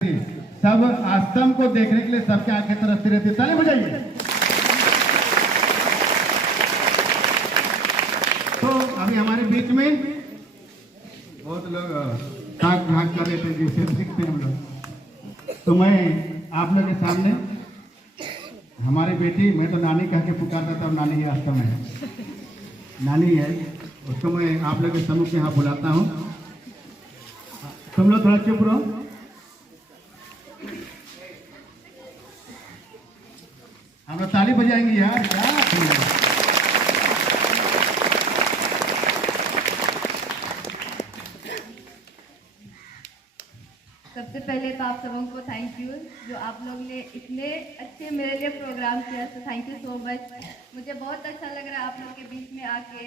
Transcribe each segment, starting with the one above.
सब आश्रम को देखने के लिए सबके आंखें तरसती रहती है। ताली बजाइए। तो अभी हमारे बीच में बहुत लोग भाग भाग कर रहे थे, जिसे सीखते हैं हम लोग। तो मैं आप लोग के सामने हमारी बेटी, मैं तो नानी कह के पुकारता था, नानी वास्तव में नानी है, उसको मैं आप लोग के सम्मुख में यहाँ बुलाता हूँ। तुम लोग थोड़ा चुप रहो। हम लोग ताली बजाएंगे यार, क्या सबसे पहले तो आप सबों को थैंक यू, जो आप लोग ने इतने अच्छे मेरे लिए प्रोग्राम किया, तो थैंक यू सो मच। मुझे बहुत अच्छा लग रहा है आप लोग के बीच में आके।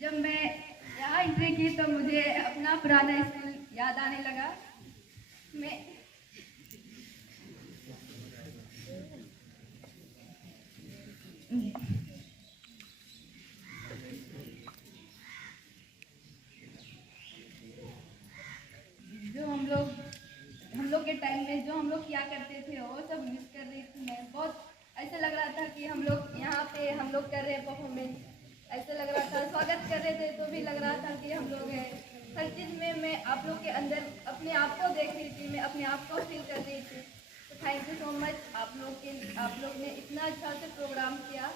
जब मैं यहाँ एंट्री की तो मुझे अपना पुराना स्कूल याद आने लगा। मैं जो हम लोग के टाइम में जो हम लोग किया करते थे वो सब मिस कर रही थी मैं। बहुत ऐसा लग रहा था कि हम लोग यहाँ पे हम लोग कर रहे हैं परफॉर्मेंस, ऐसा लग रहा था। स्वागत कर रहे थे तो भी लग रहा था कि हम लोग हैं। हर चीज़ में मैं आप लोग के अंदर अपने आप को देख रही थी, मैं अपने आप को फील कर रही थी। तो थैंक यू सो मच आप लोग ने इतना अच्छा से प्रोग्राम किया।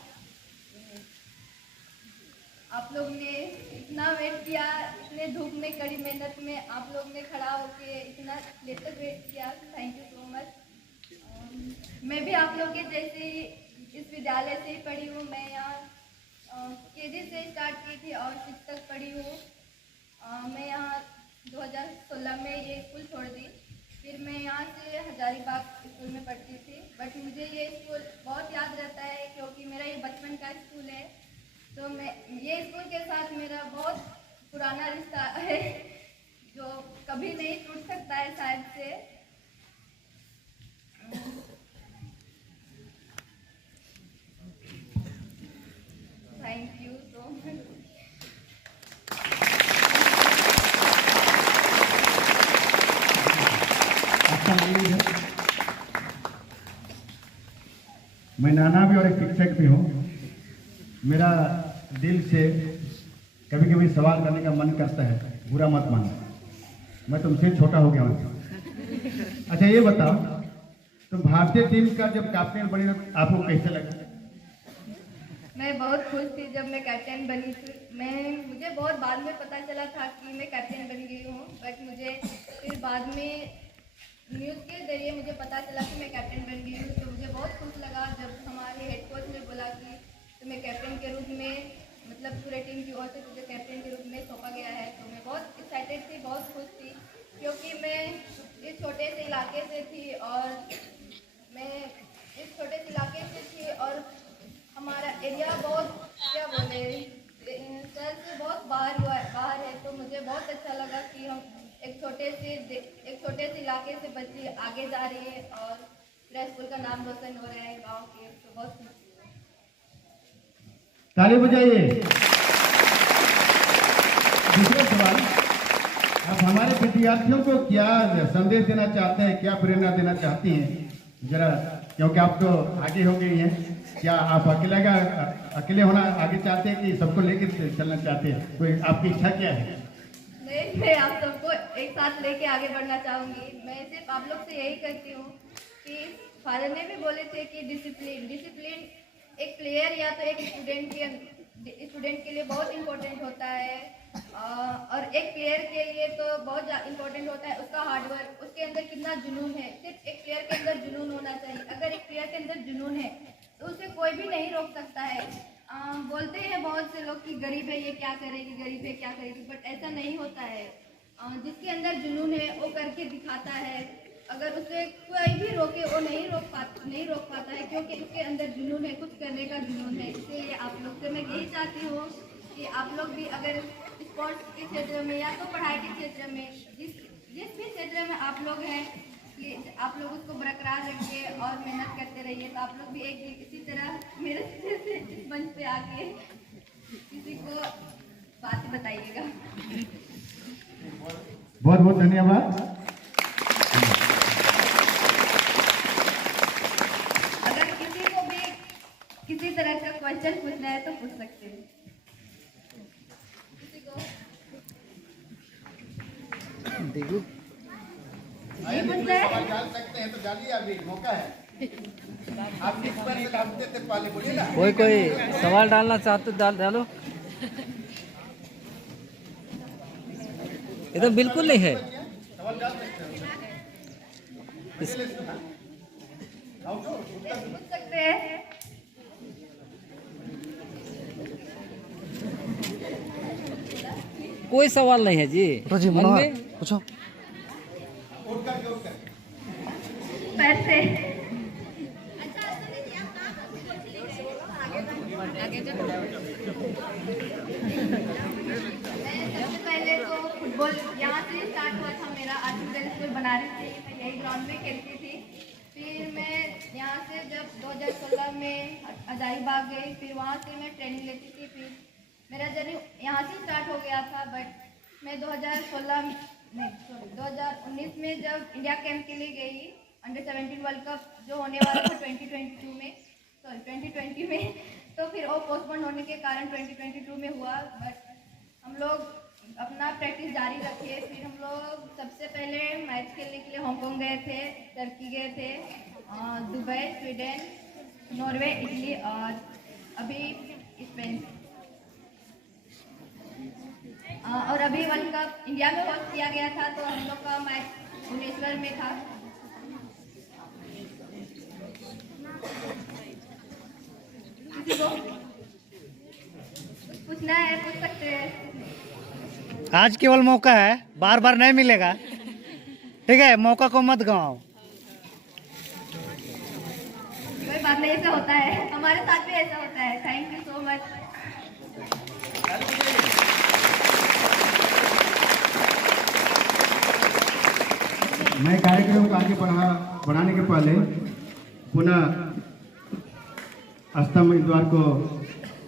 आप लोग ने इतना वेट किया, इतने धूप में कड़ी मेहनत में आप लोग ने खड़ा होके इतना लेट तक वेट किया। Thank you so much. मैं भी आप लोग के जैसे ही इस विद्यालय से ही पढ़ी हूँ। मैं यहाँ केजी से स्टार्ट की थी और 6 तक पढ़ी हूँ। मैं यहाँ 2016 में ये स्कूल छोड़ दी। फिर मैं यहाँ से हजारीबाग स्कूल में पढ़ती थी। बट मुझे ये स्कूल बहुत याद रहता है क्योंकि मेरा ये बचपन का स्कूल है। तो मैं ये स्कूल के साथ मेरा बहुत पुराना रिश्ता है जो कभी नहीं टूट सकता है शायद से। Thank you so much. मैं नाना भी और एक शिक्षक भी हूँ। मेरा दिल से कभी कभी सवाल करने का मन करता है, बुरा मत मानना, मैं तुमसे छोटा हो गया हूँ। अच्छा ये बताओ, तुम भारतीय टीम का जब कैप्टन बनी तो आपको कैसे लगा? मैं बहुत खुश थी जब मैं कैप्टन बनी थी। मुझे बहुत बाद में पता चला था कि मैं कैप्टन बन गई हूँ। बट मुझे फिर बाद में न्यूज़ के जरिए मुझे पता चला कि मैं कैप्टन बन गई हूँ। तो मुझे बहुत खुश लगा जब हमारे हेड कोच ने बोला कि तुम्हें कैप्टन के रूप में, मतलब पूरे टीम की ओर से तुझे कैप्टन के रूप में सौंपा गया है। तो मैं बहुत एक्साइटेड थी, बहुत खुश थी क्योंकि मैं इस छोटे से इलाके से थी और हमारा एरिया बहुत क्या बोले शहर से बहुत बाहर है। तो मुझे बहुत अच्छा लगा कि हम एक छोटे से इलाके से बच्ची आगे जा रही है और पूरा स्कूल का नाम रोशन हो रहा है गाँव के। तो बहुत खुशी है। ताली बजाइए। दूसरा सवाल, आप हमारे विद्यार्थियों को क्या संदेश देना चाहते हैं, क्या प्रेरणा देना चाहती हैं जरा, क्योंकि आप तो आगे हो गई हैं। क्या आप अकेले होना आगे चाहते हैं कि सबको लेकर चलना चाहते हैं? कोई आपकी इच्छा क्या है? नहीं, मैं आप सबको एक साथ लेके आगे बढ़ना चाहूँगी। मैं सिर्फ आप लोग से यही कहती हूँ कि फादर ने भी बोले थे कि डिसिप्लिन एक प्लेयर या तो एक स्टूडेंट के लिए बहुत इम्पोर्टेंट होता है। और एक प्लेयर के लिए तो बहुत इम्पोर्टेंट होता है उसका हार्डवर्क, उसके अंदर कितना जुनून है। सिर्फ एक प्लेयर के अंदर जुनून होना चाहिए। अगर एक प्लेयर के अंदर जुनून है तो उसे कोई भी नहीं रोक सकता है। बोलते हैं बहुत से लोग कि गरीब है ये क्या करेगी, गरीब है क्या करेगी, बट ऐसा नहीं होता है। जिसके अंदर जुनून है वो करके दिखाता है। अगर उसे कोई भी रोके वो नहीं रोक पाता है क्योंकि उसके अंदर जुनून है, कुछ करने का जुनून है। इसलिए आप लोग से मैं यही चाहती हूँ कि आप लोग भी अगर स्पोर्ट्स के क्षेत्र में या तो पढ़ाई के क्षेत्र में जिस भी क्षेत्र में आप लोग हैं कि आप लोग उसको बरकरार रखिए और मेहनत करते रहिए। तो आप लोग भी एक दिन इसी तरह मेरे से इस मंच पे आके किसी को बात बताइएगा। बहुत बहुत धन्यवाद। क्वेश्चन पूछना है तो पूछ सकते हैं। किसी को देखो नहीं पूछ रहे? सवाल डाल सकते हैं तो डालिए, अभी मौका है। आप किस पर से डालते थे पहले बोलिए ना। कोई सवाल डालना चाहते तो डालो। ये तो बिल्कुल नहीं है। सवाल डाल सकते हैं। पूछ सकते हैं। कोई सवाल नहीं है जी मन में। पूछो। पैर से सबसे पहले तो फुटबॉल यहाँ से स्टार्ट हुआ था मेरा। आर्टिफिशियल स्कूल बनारस से, मैं यही ग्राउंड में खेलती थी। फिर मैं यहाँ से जब 2016 में हजारीबाग गई, फिर वहाँ से मैं ट्रेनिंग लेती थी। फिर मेरा जर्नी यहाँ से स्टार्ट हो गया था। बट मैं 2019 में जब इंडिया कैंप के लिए गई, अंडर 17 वर्ल्ड कप जो होने वाला था 2020 में, तो फिर वो पोस्टपोन होने के कारण 2022 में हुआ। बट हम लोग अपना प्रैक्टिस जारी रखे। फिर हम लोग सबसे पहले मैच खेलने के लिए हांगकांग गए थे, टर्की गए थे, दुबई, स्वीडन, नॉर्वे, इटली और अभी स्पेन। और अभी वर्ल्ड कप इंडिया में होस्ट किया गया था, तो हम लोग का मैच भुवनेश्वर में था। किसी को कुछ पूछना है पूछ सकते हैं। आज केवल मौका है, बार बार नहीं मिलेगा। ठीक है, मौका को मत गंवाओ। कोई बात नहीं, ऐसा होता है, हमारे साथ भी ऐसा होता है। Thank you so much. मैं कार्यक्रम को आगे बढ़ाने के पहले पुनः आस्था उम्मीदवार को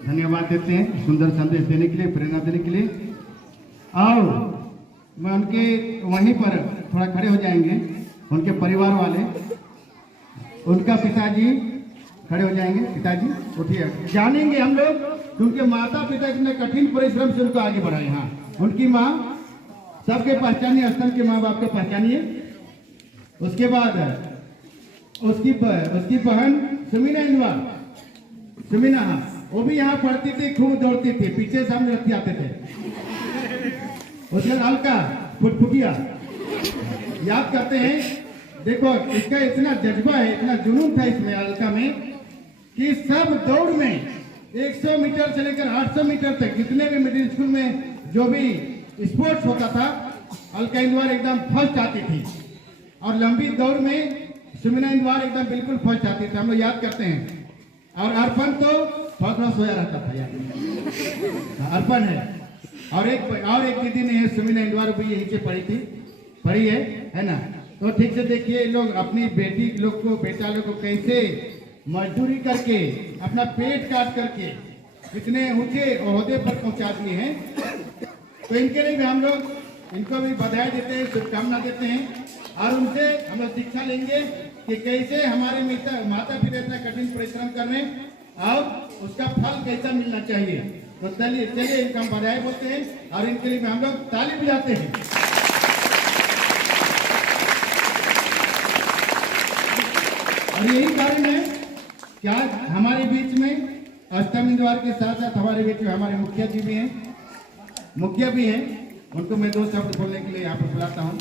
धन्यवाद देते हैं सुंदर संदेश देने के लिए, प्रेरणा देने के लिए। और मैं उनके वहीं पर थोड़ा खड़े हो जाएंगे, उनके परिवार वाले, उनका पिताजी खड़े हो जाएंगे। पिताजी उठिए। जानेंगे हम लोग कि उनके माता पिता कितने कठिन परिश्रम से उनको आगे बढ़ाए। हाँ, उनकी माँ सबके पहचानिए, स्तन के माँ बाप को पहचानिए। उसके बाद उसकी बहन सुमीना इंदवार, सुमीना, हाँ, वो भी यहाँ पढ़ती थी, खूब दौड़ती थी, पीछे सामने रखते आते थे। उसके बाद अलका फुटफुटिया, याद करते हैं। देखो इसका इतना जज्बा है, इतना जुनून था इसमें अलका में कि सब दौड़ में 100 मीटर से लेकर 800 मीटर तक जितने भी मिडिल स्कूल में जो भी स्पोर्ट्स होता था, अलका इंदवार एकदम फर्स्ट आती थी। और लंबी दौड़ में सुमीना इंदवार एकदम बिल्कुल फर्स्ट आती थी, हम लोग याद करते हैं। और अर्पण तो थोड़ा सोया रहता था यार। अर्पण है। और एक दीदी ने सुमीना इंदवार भी यहीं से पढ़ी है ना। तो ठीक से देखिए, लोग अपनी बेटी लोग को, बेटा लोग को कैसे मजदूरी करके अपना पेट काट करके इतने ऊंचे ओहदे पर पहुंचा दिए हैं। तो इनके लिए भी हम लोग इनको भी बधाई देते हैं, शुभकामना देते हैं। और उनसे हम लोग शिक्षा लेंगे कि कैसे हमारे माता पिता इतना कठिन परिश्रम कर रहे हैं और उसका फल कैसा मिलना चाहिए। तो चलिए इनका हम बधाई बोलते हैं और इनके लिए हम लोग ताली बजाते हैं। और यही कारण है कि आज हमारे बीच में आस्था उम्मीदवार के साथ साथ हमारे बीच में हमारे मुखिया भी हैं। उनको मैं 2 शब्द बोलने के लिए यहाँ पर बुलाता हूँ।